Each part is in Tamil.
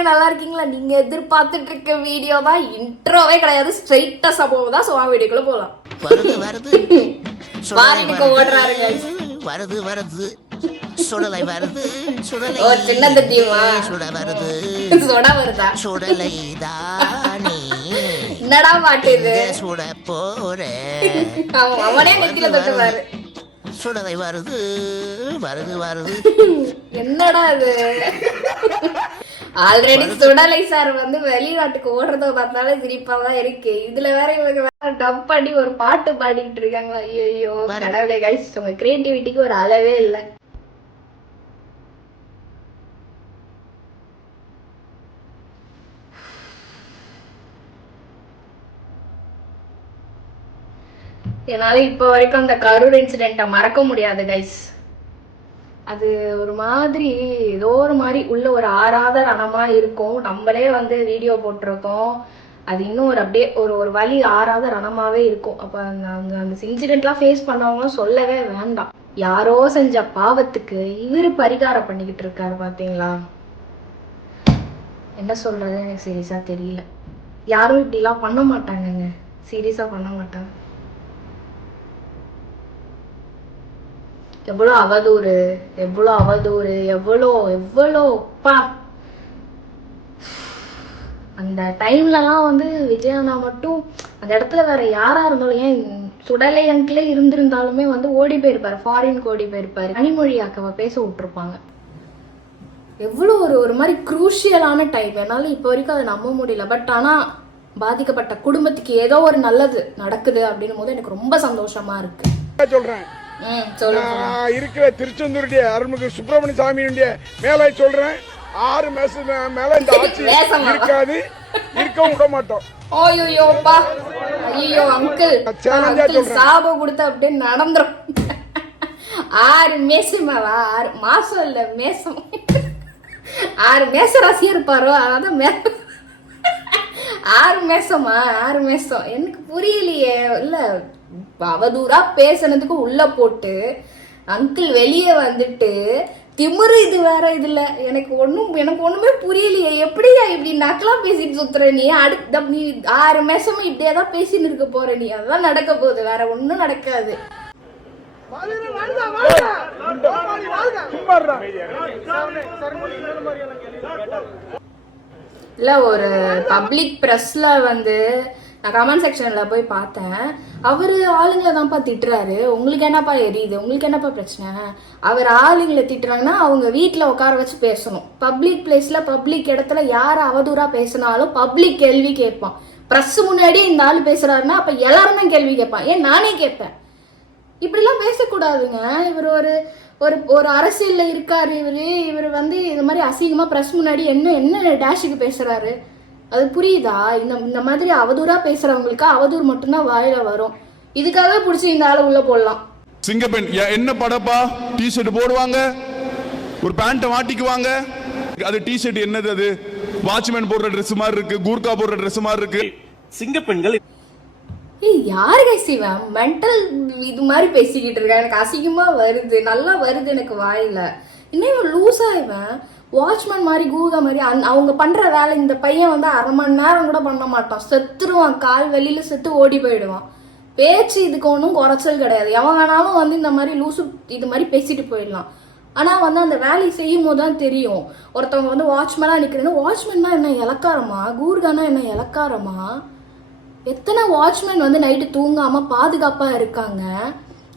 இருக்கீங்க, நல்லா இருக்கீங்களா? நீங்க எதிர்பார்த்துட்டு இருக்க வீடியோ தான் இன்ட்ரோவே கிடையாது, ஸ்ட்ரைட்டா சம்பவம் தான். சோ வீடியோக்குள்ள போலாம். வருது வருது பாட்டுக்கு ஓடுறாரு guys. வருது வருது சுடலை வருது சுடலை ஓ சின்ன தட்டியுமா சுட வருது சொட வருதா? சுடலை தானே என்னடா பாட்டு இது? சுட போற அவனே நெத்தில தட்டுவாரு. சுடலை வருது வருது வருது என்னடா இது? ஆல்ரெடி சுடலை சார் வந்து வெளிநாட்டுக்கு ஓடுறத பார்த்தாலே சிரிப்பா தான் இருக்கு. இதுல வேற இவங்க வேற டப் பண்ணி ஒரு பாட்டு பாடிட்டு இருக்காங்க. ஐயோ கடவுளே கைஸ், உங்க கிரியேட்டிவிட்டிக்கு ஒரு அளவே இல்லை. என்னால இப்ப வரைக்கும் அந்த கரூர் இன்சிடென்ட்டை மறக்க முடியாது கைஸ். அது ஒரு மாதிரி ஏதோ ஒரு மாதிரி உள்ள ஒரு ஆறாத ரணமா இருக்கும். நம்மளே வந்து வீடியோ போட்டிருக்கோம், அது இன்னும் ஒரு அப்படியே ஒரு வலி ஆறாத ரணமாவே இருக்கும். அப்ப அந்த இன்சிடென்ட்லாம் ஃபேஸ் பண்ணவங்களும் சொல்லவே வேண்டாம். யாரோ செஞ்ச பாவத்துக்கு இவரு பரிகாரம் பண்ணிக்கிட்டு இருக்காரு பாத்தீங்களா? என்ன சொல்றது எனக்கு சீரியஸா தெரியல. யாரும் இப்படிலாம் பண்ண மாட்டாங்கங்க, சீரியஸா பண்ண மாட்டாங்க. எவ்வளோ அவதூறு, எவ்வளோ அவதூறு, எவ்வளோ எவ்வளோ பா. அந்த டைம்லலாம் வந்து விஜயண்ணா மட்டும் அந்த இடத்துல வேற யாரா இருந்தாலும், ஏன் சுடலை அங்கிலே இருந்திருந்தாலுமே வந்து ஓடி போயிருப்பாரு, ஃபாரினுக்கு ஓடி போயிருப்பாரு. கனிமொழி அக்காவை பேச விட்டுருப்பாங்க. எவ்வளோ ஒரு மாதிரி குரூஷியலான டைம். என்னால இப்போ வரைக்கும் அதை நம்ப முடியல. பட் ஆனால் பாதிக்கப்பட்ட குடும்பத்துக்கு ஏதோ ஒரு நல்லது நடக்குது அப்படின்னும் போது எனக்கு ரொம்ப சந்தோஷமா இருக்கு. சொல்றேன் இருக்கிற திருச்செந்தூருடைய அருள்மிகு சுப்பிரமணிய சாமியுடைய மேல சொல்றேன், 6 மாசம் மேல இந்த ஆட்சி இருக்காது, இருக்கவும் விட மாட்டோம். ஓயோயோப்பா, ஐயோ அங்கிள் சாபம் கொடுத்த அப்படியே நடந்துரும். 6 மேசமாவா? 6 மாசம் இல்ல, மேசம். 6 மேச ராசியா இருப்பாரோ, அதான் 6 மேசமா? 6 மேசம் எனக்கு புரியலையே. இல்ல அவதூறா பேசுனதுக்கு உள்ள போட்டு அங்கிள் வெளியே வந்துட்டு திமுரு இது வேற. இதுல எனக்கு ஒண்ணுமே புரியலையே. எப்படியா இப்படி நக்கெல்லாம் பேசிட்டு சுத்துற நீ? அடுத்த நீ 6 மாசமும் இப்படியே தான் பேசின்னு இருக்க போற நீ. அதெல்லாம் நடக்க போகுது, வேற ஒண்ணும் நடக்காது. இல்ல ஒரு பப்ளிக் பிரஸ்ல வந்து நான் கமெண்ட் செக்ஷன்ல போய் பார்த்தேன். அவரு ஆளுங்களை தான்ப்பா திட்டுறாரு, உங்களுக்கு என்னப்பா எரியுது, உங்களுக்கு என்னப்பா பிரச்சனை? அவர் ஆளுங்களை திட்டுறாங்கன்னா அவங்க வீட்டுல உட்கார வச்சு பேசணும். பப்ளிக் பிளேஸ்ல பப்ளிக் இடத்துல யார் அவதூறா பேசினாலும் பப்ளிக் கேள்வி கேட்பான். பிரஸ் முன்னாடி இந்த ஆள் பேசுறாருன்னா அப்ப எல்லாரும் தான் கேள்வி கேட்பான். ஏன் நானே கேட்பேன். இப்படிலாம் பேசக்கூடாதுங்க. இவர் ஒரு அரசியல்ல இருக்காரு. இவர் வந்து இந்த மாதிரி அசிங்கமா பிரஸ் முன்னாடி என்ன டேஷுக்கு பேசுறாரு, அது புரியுதா? இந்த மாதிரி அவதூறா பேசுறவங்களுக்கு அவதூறு மட்டும்தான் வாயில வரும். இதுக்காக பிடிச்சி இந்த ஆளை உள்ள போடலாம். சிங்கப்பெண் என்ன படப்பா? டிஷர்ட் போடுவாங்க, ஒரு பேண்ட்டை மாட்டிக்குவாங்க. அது டிஷர்ட் என்னது? அது வாட்ச்மேன் போடுற ட்ரெஸ் மாதிரி இருக்கு, கூர்கா போடுற ட்ரெஸ் மாதிரி இருக்கு. சிங்கப்பெண்கள் யாரு கைசிவன் மென்டல் இது மாதிரி பேசிக்கிட்டு இருக்கா? எனக்கு அசிங்கமா வருது, நல்லா வருது எனக்கு வாயில. இன்னும் லூஸா இவன் வாட்ச்மேன் மாதிரி கூகா மாதிரி அவங்க பண்ற வேலை. இந்த பையன் வந்து 1/2 மணி நேரம் கூட பண்ண மாட்டான், செத்துருவான், கால் வெளியில செத்து ஓடி போயிடுவான். பேச்சு இதுக்கு ஒன்றும் குறைச்சல் கிடையாது. எவன் வேணாலும் வந்து இந்த மாதிரி லூசு இது மாதிரி பேசிட்டு போயிடலாம். ஆனா வந்து அந்த வேலையை செய்யும் போது தான் தெரியும். ஒருத்தவங்க வந்து வாட்ச்மேனா நிக்கிறேன்னா, வாட்ச்மேன்னா என்ன இலக்காரமா, கூர்கானா என்ன இலக்காரமா? எத்தனை வாட்ச்மேன் வந்து நைட்டு தூங்காம பாதுகாப்பா இருக்காங்க.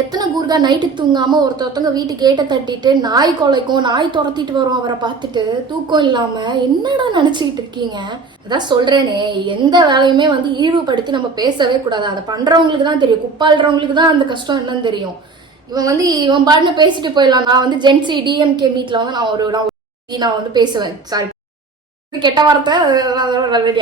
எத்தனை கூர்கா நைட்டு தூங்காம ஒருத்தவங்க வீட்டு கேட்டை தட்டிட்டு நாய் கொலைக்கும், நாய் துரத்திட்டு வரும் அவரை பார்த்துட்டு தூக்கம் இல்லாம. என்னடா நினைச்சுக்கிட்டு இருக்கீங்க? அதான் சொல்றேனே, எந்த வேலையுமே வந்து இழிவுபடுத்தி நம்ம பேசவே கூடாது. அதை பண்றவங்களுக்கு தான் தெரியும், குப்பாளுறவங்களுக்கு தான் அந்த கஷ்டம் என்னன்னு தெரியும். இவன் பாட்டுன்னு பேசிட்டு போயிடலாம். நான் வந்து ஜென்சி டிஎம்கே மீட்ல வந்து நான் வந்து பேசுவேன். சாரி, கெட்ட வார்த்தை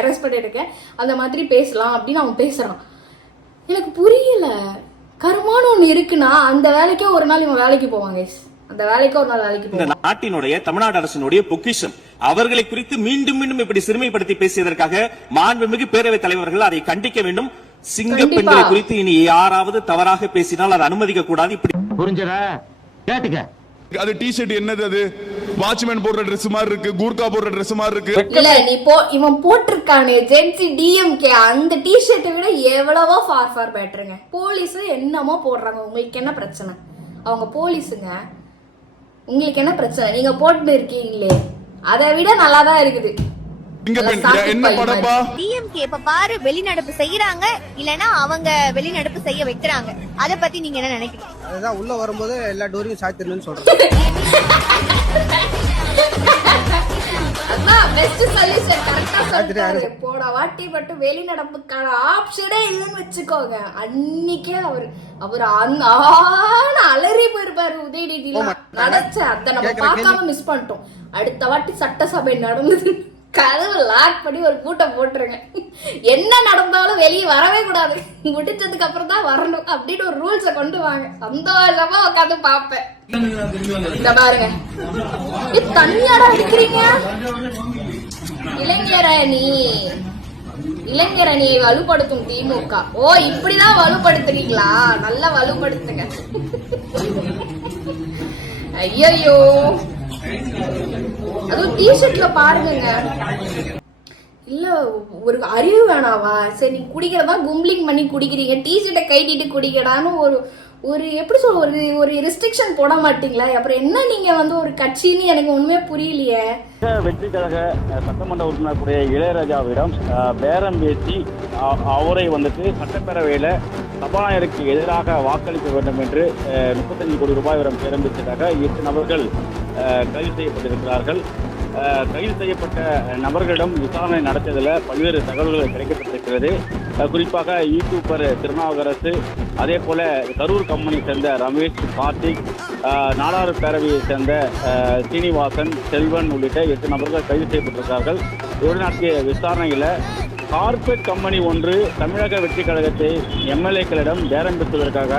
அரெஸ்ட் பண்ணிருக்கேன். அந்த மாதிரி பேசலாம் அப்படின்னு அவன் பேசுறான். எனக்கு புரியல. கருமான ஒண்ணு இருக்குன்னா அந்த வேலைக்கே ஒரு நாள் இவன் வேலைக்கு போவாங்க. அந்த வேலைக்கு ஒரு நாள் வேலைக்கு போவாங்க. நாட்டினுடைய தமிழ்நாடு அரசினுடைய பொக்கிஷம் அவர்களை குறித்து மீண்டும் இப்படி சிறுமைப்படுத்தி பேசியதற்காக மாண்புமிகு பேரவைத் தலைவர்கள் அதை கண்டிக்க வேண்டும். சிங்க பெண்களை குறித்து இனி யாராவது தவறாக பேசினால் அதை அனுமதிக்க கூடாது. இப்படி புரிஞ்சதா? கேட்டுக்க. அது டிஷர்ட் என்னது? அது வாட்ச்மேன் போடுற Dress மாதிரி இருக்கு, கூர்கா போடுற Dress மாதிரி இருக்கு. இல்ல நீ இவன் போட்டிருக்கானே ஜென்சி டிஎம்கே அந்த டிஷர்ட்டை விட எவ்வளவோ ஃபார் பெட்டருங்க. போலீஸ் என்னமோ போடுறாங்க, உங்களுக்கு என்ன பிரச்சனை? அவங்க போலீஸுங்க, உங்களுக்கு என்ன பிரச்சனை? நீங்க போட்டு இருக்கீங்களே அதை விட நல்லா தான் இருக்குது. என்ன படப்பா டிஎம்கே இப்ப பாரு வெளிநடப்பு செய்யறாங்க, இல்லனா அவங்க வெளிநடப்பு செய்ய வைக்கிறாங்க. அத பத்தி நீங்க என்ன நினைக்கிறீங்க? அதுதான் உள்ள வரும்போது எல்லா டோரையும் சாத்திரணும்னு சொல்றேன். அதான் பெஸ்ட் சொல்யூஷன். கரெக்ட்டா சொல்றாரு. போட வாட்டி மட்டும் வெளிநடப்புக்கான ஆப்ஷனே இல்லைன்னு வச்சுக்கோங்க. அன்னைக்கே அவர் அலறி போயிருப்பாரு உதயநிதியில. நடச்ச அதை நம்ம பார்க்காம மிஸ் பண்ணிட்டோம். அடுத்த வாட்டி சட்டசபை நடந்தது, கதவு லாக் பண்ணி ஒரு பூட்டை போட்டுருங்க. என்ன நடந்தாலும் வெளியே வரவே கூடாது, முடிச்சதுக்கு அப்புறம் தான் வரணும் அப்படின்னு ஒரு ரூல்ஸை கொண்டு வாங்க. சந்தோஷமா உட்காந்து பாப்பேன். இந்த பாருங்க, தண்ணியாடா அடிக்கிறீங்க இளைஞரணி வலுப்படுத்தும் திமுக. ஓ இப்படிதான் வலுப்படுத்துறீங்களா? நல்லா வலுப்படுத்துங்க. ஐயோ அதுவும் டிஷர்ட்ல பாருங்க. இல்ல ஒரு அறிவு வேணாவா? சரி நீ குடிக்கிறதா கும்பிளிங் பண்ணி குடிக்கிறீங்க, டிஷர்ட்டை கைட்டிட்டு குடிக்கடான்னு ஒரு எப்படி சொல்ல ஒரு ரெஸ்ட்ரிக்ஷன் போட மாட்டீங்களா? அப்புறம் என்ன நீங்க வந்து ஒரு கட்சின்னு எனக்கு ஒண்ணுமே புரியலையே. வெற்றி கழக சட்டமன்ற உறுப்பினர் கூடிய இளையராஜாவிடம் பேரம் பேசி அவரை வந்துட்டு சட்டப்பேரவையில சபாநாயகருக்கு எதிராக வாக்களிக்க வேண்டும் என்று 35 கோடி ரூபாய் வரும் பேரம் பேசியதாக 8 நபர்கள் கைது செய்யப்பட்டிருக்கிறார்கள். கைது செய்யப்பட்ட நபர்களிடம் விசாரணை நடத்தியதில் பல்வேறு தகவல்கள் கிடைக்கப்பட்டிருக்கிறது. குறிப்பாக யூடியூபர் திருநாவுக்கரசு, அதே போல கரூர் கம்பெனியை சேர்ந்த ரமேஷ், கார்த்திக், நாடாறு பேரவையை சேர்ந்த சீனிவாசன், செல்வன் உள்ளிட்ட 8 நபர்கள் கைது செய்யப்பட்டிருக்கிறார்கள். இவருடன் நடத்திய விசாரணையில் கார்பரேட் கம்பெனி ஒன்று தமிழக வெற்றி கழகத்தை எம்எல்ஏக்களிடம் பேரம் பெற்றுவதற்காக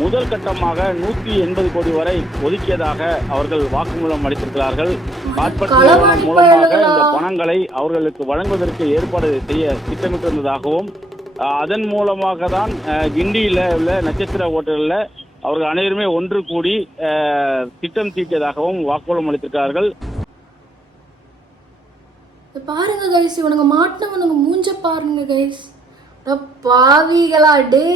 முதல் கட்டமாக 180 கோடி வரை ஒதுக்கியதாக அவர்கள் வாக்குமூலம் அளித்திருக்கிறார்கள். கார்பரேட் நிறுவனம் மூலமாக இந்த பணங்களை அவர்களுக்கு வழங்குவதற்கு ஏற்பாடு செய்ய திட்டமிட்டிருந்ததாகவும், அதன் மூலமாக தான் கிண்டியில் உள்ள நட்சத்திர ஹோட்டலில் அவர்கள் அனைவருமே ஒன்று கூடி திட்டம் தீட்டியதாகவும் வாக்குமூலம் அளித்திருக்கிறார்கள். பாருங்க கைஸ், இவனுங்க மாட்டினவனுங்க மூஞ்ச பாருங்க கைஸ். பாவிகளா டே,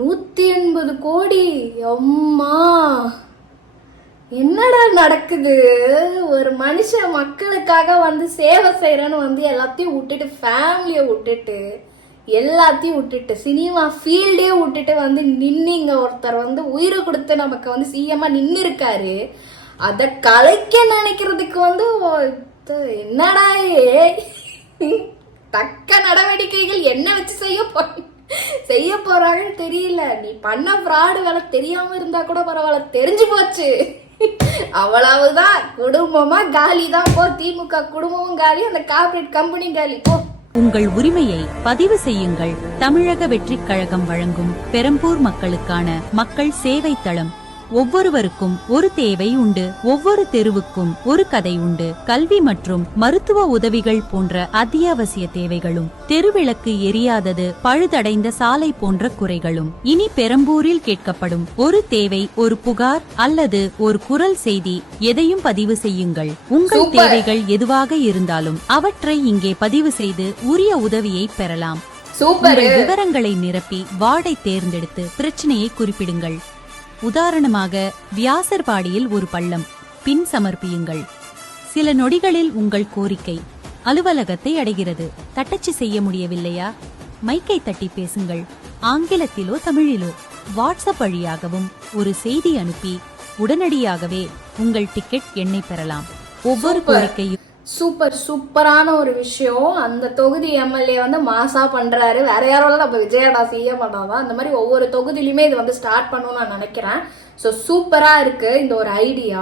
180 கோடி அம்மா, என்னடா நடக்குது? ஒரு மனுஷன் மக்களுக்காக வந்து சேவை செய்யறன்னு வந்து எல்லாத்தையும் விட்டுட்டு, ஃபேமிலியை விட்டுட்டு, எல்லாத்தையும் விட்டுட்டு, சினிமா ஃபீல்டே விட்டுட்டு வந்து நின்னுங்க. ஒருத்தர் வந்து உயிரை கொடுத்து நமக்கு வந்து சிஎம்மா நின்று இருக்காரு. அதை கலைக்க நினைக்கிறதுக்கு வந்து என்னடா தக்க நடவடிக்கைகள் என்ன வச்சு செய்ய போறாங்கன்னு தெரியல. நீ பண்ண ஃப்ராடு வேலை தெரியாம இருந்தா கூட பரவாயில்ல, தெரிஞ்சு போச்சு அவ்வளவுதான். குடும்பமா காலி தான் போ. திமுக குடும்பமும் காலி, அந்த கார்பரேட் கம்பெனி காலி போ. உங்கள் உரிமையை பதிவு செய்யுங்கள். தமிழக வெற்றி கழகம் வழங்கும் பெரம்பூர் மக்களுக்கான மக்கள் சேவை தளம். ஒவ்வொருவருக்கும் ஒரு தேவை உண்டு, ஒவ்வொரு தெருவுக்கும் ஒரு கதை உண்டு. கல்வி மற்றும் மருத்துவ உதவிகள் போன்ற அத்தியாவசிய தேவைகளும், தெருவிளக்கு எரியாதது, பழுதடைந்த சாலை போன்ற குறைகளும். இனி பெரம்பூரில் கேட்கப்படும் ஒரு தேவை, ஒரு புகார் அல்லது ஒரு குரல் செய்தி, எதையும் பதிவு செய்யுங்கள். உங்கள் தேவைகள் எதுவாக இருந்தாலும் அவற்றை இங்கே பதிவு செய்து உரிய உதவியை பெறலாம். உங்கள் விவரங்களை நிரப்பி வார்டை தேர்ந்தெடுத்து பிரச்சனையை குறிப்பிடுங்கள். உதாரணமாக, வியாசர்பாடியில் ஒரு பள்ளம், பின் சமர்ப்பியுங்கள். சில நொடிகளில் உங்கள் கோரிக்கை அலுவலகத்தை அடைகிறது. தட்டச்சு செய்ய முடியவில்லையா? மைக்கை தட்டி பேசுங்கள். ஆங்கிலத்திலோ தமிழிலோ வாட்ஸ்அப் வழியாகவும் ஒரு செய்தி அனுப்பி உடனடியாகவே உங்கள் டிக்கெட் எண்ணை பெறலாம். ஒவ்வொரு கோரிக்கையும் சூப்பரான ஒரு விஷயம். அந்த தொகுதி எம்எல்ஏ வந்து மாசா பண்றாரு. வேற யாரோட நம்ம விஜயடா செய்ய மாட்டாதான். அந்த மாதிரி ஒவ்வொரு தொகுதியிலுமே இது வந்து ஸ்டார்ட் பண்ணணும்னு நான் நினைக்கிறேன். ஸோ சூப்பராக இருக்குது இந்த ஒரு ஐடியா.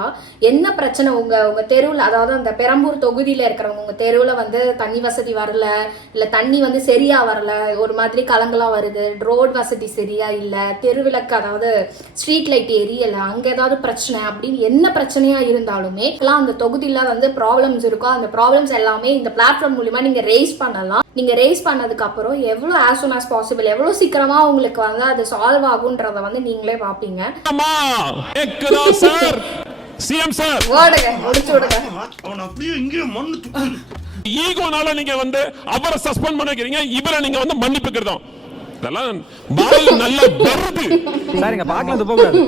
என்ன பிரச்சனை உங்கள் தெருவில், அதாவது அந்த பெரம்பூர் தொகுதியில் இருக்கிறவங்க உங்கள் தெருவில் வந்து தண்ணி வசதி வரல, இல்லை தண்ணி வந்து சரியாக வரல, ஒரு மாதிரி கலங்களாக வருது, ரோட் வசதி சரியாக இல்லை, தெருவிளக்கு அதாவது ஸ்ட்ரீட் லைட் எரியலை, அங்கே ஏதாவது பிரச்சனை அப்படின்னு என்ன பிரச்சனையாக இருந்தாலுமே எல்லாம் அந்த தொகுதியில் வந்து ப்ராப்ளம்ஸ் இருக்கோ அந்த ப்ராப்ளம்ஸ் எல்லாமே இந்த பிளாட்ஃபார்ம் மூலிமா நீங்கள் ரேஸ் பண்ணலாம். நீங்கள் ரேஸ் பண்ணதுக்கு அப்புறம் எவ்வளோ ஆஸ் சூன் ஆஸ் பாசிபிள், எவ்வளோ சீக்கிரமாக உங்களுக்கு வந்து அது சால்வ் ஆகுன்றத வந்து நீங்களே பார்ப்பீங்க. சிஎம் சார் ஓடுங்க, முடிச்சு விடுங்க. அவன் அப்படியே இங்கே மண்ணு ஈகோனால நீங்க வந்து அவரை சஸ்பெண்ட் பண்ணிக்கிறீங்க, இவரை நீங்க வந்து மன்னிப்பு கேட்றோம். இதெல்லாம் பால் நல்லா வருது சார் இங்க பார்க்கலாம் போக கூடாது.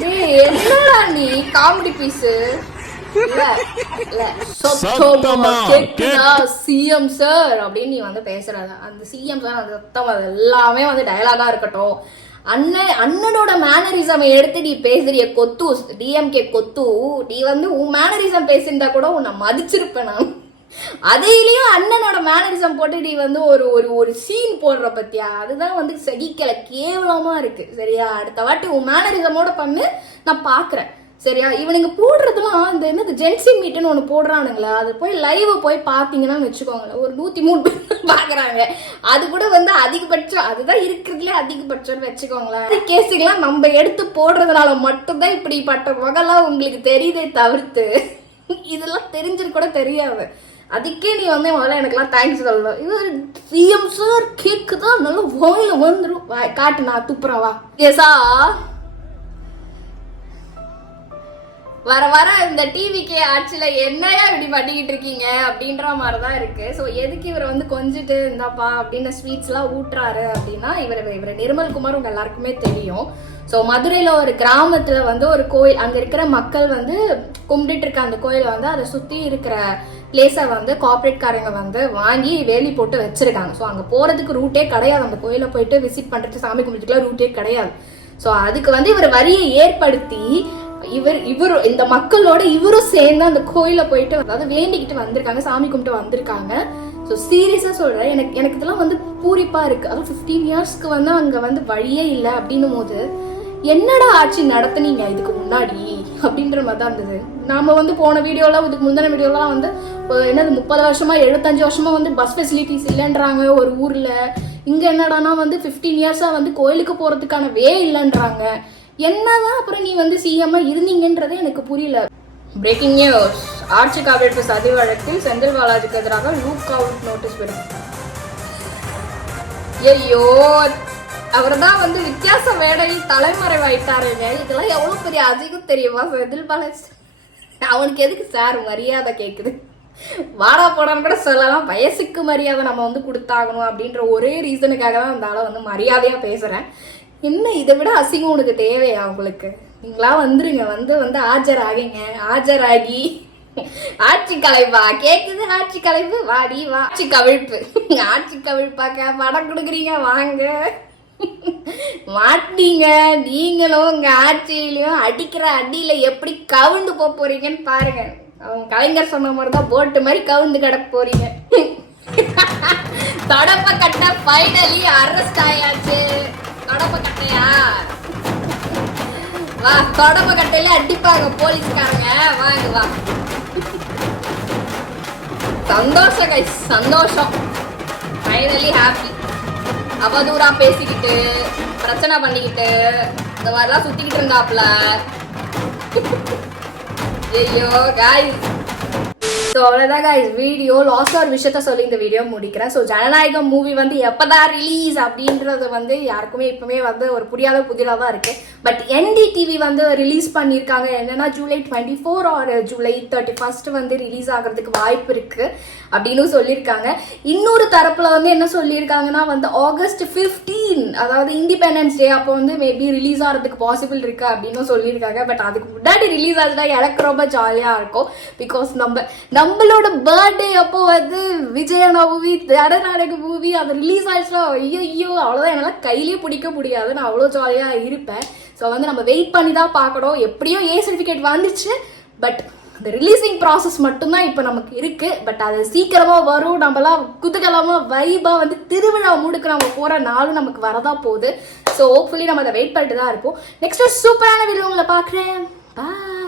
டேய் என்னடா நீ காமெடி பீஸ்? இல்ல இல்ல சத்தமா கேக்குதா சிஎம் சார் அப்படின்னு நீ வந்து பேசுறத, அந்த சிஎம் சார் அந்த சத்தம் அது எல்லாமே வந்து டயலாகா இருக்கட்டும். அண்ணனோட மேனரிசம் எடுத்து நீ பேசுறிய கொத்து, டிஎம்கே கொத்து, நீ வந்து உன் மேனரிசம் பேசியிருந்தா கூட உன்னை மதிச்சிருப்பேன் நான். அதையிலயும் அண்ணனோட மேனரிசம் போட்டு நீ வந்து ஒரு ஒரு ஒரு சீன் போடுற பத்தியா, அதுதான் வந்து சகிக்கல, கேவலமா இருக்கு. சரியா, அடுத்த வாட்டி உன் மேனரிசமோட பண்ணு, நான் பாக்குறேன். சரியா, இவனுங்க போடுறதுலாம் இந்த என்னது ஜென்சி மீட்டுன்னு ஒன்று போடுறானுங்களா, அது போய் லைவ் போய் பார்த்தீங்கன்னா வச்சுக்கோங்களேன், ஒரு 103 பேர் பார்க்குறாங்க. அது கூட வந்து அதிகபட்சம், அதுதான் இருக்கிறதுலே அதிகபட்சம்னு வச்சுக்கோங்களேன். கேஸுக்கெல்லாம் நம்ம எடுத்து போடுறதுனால மட்டும்தான் இப்படிப்பட்ட வகைலாம் உங்களுக்கு தெரியுதே தவிர்த்து இதெல்லாம் தெரிஞ்சிருக்க கூட தெரியாது. அதுக்கே நீ வந்து முதல்ல எனக்குலாம் தேங்க்ஸ் சொல்லணும். இது சிஎம் சார் கேக்கு தான் நல்லா வாயில வந்துடும். காட்டு, நான் துப்புறேன் வா. ஏசா வர வர இந்த டிவிக்கே ஆட்சியில என்னையா இப்படி பண்ணிக்கிட்டு இருக்கீங்க அப்படின்ற மாதிரிதான் இருக்கு. ஸோ எதுக்கு இவரை வந்து கொஞ்சிட்டு இருந்தாப்பா அப்படின்னு ஸ்வீட்ஸ்லாம் ஊட்டுறாரு அப்படின்னா, இவர் நிர்மல்குமார் உங்க எல்லாருக்குமே தெரியும். ஸோ மதுரையில் ஒரு கிராமத்தில் வந்து ஒரு கோயில், அங்கே இருக்கிற மக்கள் வந்து கும்பிட்டு இருக்க அந்த கோயிலை வந்து அதை சுற்றி இருக்கிற பிளேஸை வந்து கார்பரேட்காரங்க வந்து வாங்கி வேலி போட்டு வச்சிருக்காங்க. ஸோ அங்கே போகிறதுக்கு ரூட்டே கிடையாது, அந்த கோயிலை போயிட்டு விசிட் பண்ணுறதுக்கு சாமி கும்பிட்டுக்குலாம் ரூட்டே கிடையாது. ஸோ அதுக்கு வந்து இவர் வரியை ஏற்படுத்தி இவர் இந்த மக்களோட இவரும் சேர்ந்து அந்த கோயில போயிட்டு அதாவது வேண்டிக்கிட்டு வந்திருக்காங்க, சாமி கும்பிட்டு வந்திருக்காங்க. ஸோ சீரியஸா சொல்றேன், எனக்கு இதெல்லாம் வந்து பூரிப்பா இருக்கு. அதுவும் 15 இயர்ஸ்க்கு வந்து அங்க வந்து வழியே இல்லை அப்படின்னும் போது என்னடா ஆட்சி நடத்துனீங்க இதுக்கு முன்னாடி அப்படின்ற மாதிரி தான் இருந்தது. நாம வந்து போன வீடியோலாம், இதுக்கு முந்தின வீடியோலாம் வந்து என்னது 30 வருஷமா 75 வருஷமா வந்து பஸ் ஃபெசிலிட்டிஸ் இல்லைன்றாங்க ஒரு ஊர்ல. இங்க என்னடானா வந்து 15 இயர்ஸா வந்து கோயிலுக்கு போறதுக்கான வே இல்லைன்றாங்க. என்னதான் அப்புறம் நீ வந்து சிஎம் இருந்தீங்கன்றதே எனக்கு புரியல. பிரேக்கிங் நியூஸ், ஆட்சி காப்பீட்டு சதி வழக்கில் செந்தில் பாலாஜிக்கு எதிராக லூக் அவுட் நோட்டீஸ் பெறும். ஐயோ, அவர் தான் வந்து வித்தியாச வேடையில் தலைமறைவாயிட்டாருங்க. இதெல்லாம் எவ்வளவு பெரிய அதிகம் தெரியுமா செந்தில் பாலாஜி? அவனுக்கு எதுக்கு சார் மரியாதை கேக்குது? வாடா போடான்னு கூட சொல்லலாம், வயசுக்கு மரியாதை நம்ம வந்து கொடுத்தாகணும் அப்படின்ற ஒரே ரீசனுக்காக தான் அந்த ஆளை வந்து மரியாதையா பேசுறேன். என்ன இதை விட அசிங்கம் உனக்கு தேவையா? உங்களுக்கு நீங்களா வந்துருங்க, வந்து ஆஜராகிங்க. ஆஜராகி ஆட்சி கலைப்பா கேக்குது, ஆட்சி கலைப்பு வாடி வா, ஆட்சி கவிழ்ப்பு, ஆட்சி கவிழ்ப்பாக்க படம் கொடுக்குறீங்க வாங்க. மாட்டீங்க நீங்களும் உங்க ஆட்சியிலையும் அடிக்கிற அடியில எப்படி கவுந்து போறீங்கன்னு பாருங்க. அவங்க கலைஞர் சொன்ன மாதிரிதான் போட்டு மாதிரி கவுந்து கிடக்க போறீங்க. தொடப்ப கட்ட ஃபைனலி அரெஸ்ட் ஆயாச்சு. தொடப்ப கட்டையா வா, தொடப்ப கட்டையில அடிப்பாங்க போலீஸ்காரங்க, வாங்க வா. சந்தோஷம் கைஸ், சந்தோஷம். Finally happy. அவதூறா பேசிக்கிட்டு பிரச்சனை பண்ணிக்கிட்டு இந்த மாதிரிலாம் சுத்திக்கிட்டு இருந்தாப்ல. ஐயோ காய்ஸ், ஸோ அவ்வளோதான் காய்ஸ் வீடியோ. லாஸ்ட்டாக ஒரு விஷயத்த சொல்லி இந்த வீடியோ முடிக்கிறேன். ஸோ ஜனநாயகம் மூவி வந்து எப்போதான் ரிலீஸ் அப்படின்றது வந்து யாருக்குமே இப்போவே வந்து ஒரு புரியாத புதிராக தான் இருக்குது. பட் NDTV வந்து ரிலீஸ் பண்ணியிருக்காங்க. என்னன்னா July 24 ஆர் July 31 வந்து ரிலீஸ் ஆகிறதுக்கு வாய்ப்பு இருக்குது அப்படின்னு சொல்லியிருக்காங்க. இன்னொரு தரப்பில் வந்து என்ன சொல்லியிருக்காங்கன்னா வந்து August 15, அதாவது இண்டிபெண்டன்ஸ் டே அப்போ வந்து மேபி ரிலீஸ் ஆகிறதுக்கு பாசிபிள் இருக்கு அப்படின்னு சொல்லியிருக்காங்க. பட் அதுக்கு முன்னாடி ரிலீஸ் ஆகுதுன்னா எனக்கு ரொம்ப ஜாலியாக இருக்கும். பிகாஸ் நம்மளோட பர்த்டே அப்போ வந்து விஜயனா மூவி, ஜனநாயக மூவி அது ரிலீஸ் ஆயிடுச்சுன்னா ஐயோ அவ்வளோதான், என்னால் கையிலேயே பிடிக்க முடியாது. நான் அவ்வளோ ஜாலியாக இருப்பேன். ஸோ வந்து நம்ம வெயிட் பண்ணி தான் பார்க்கணும். எப்படியோ A சர்டிஃபிகேட் வந்துச்சு, பட் அந்த ரிலீசிங் ப்ராசஸ் மட்டும்தான் இப்போ நமக்கு இருக்கு. பட் அது சீக்கிரமாக வரும். நம்மளாம் குதூகலமாக வைபாக வந்து திருவிழா மூடுக்கு நம்ம போகிற நாளும் நமக்கு வரதான் போகுது. ஸோ ஹோப்ஃபுல்லி நம்ம அதை வெயிட் பண்ணிட்டு தான் இருப்போம். நெக்ஸ்ட் சூப்பரான வீடியோ உங்களை பார்க்குறேன். பாய்.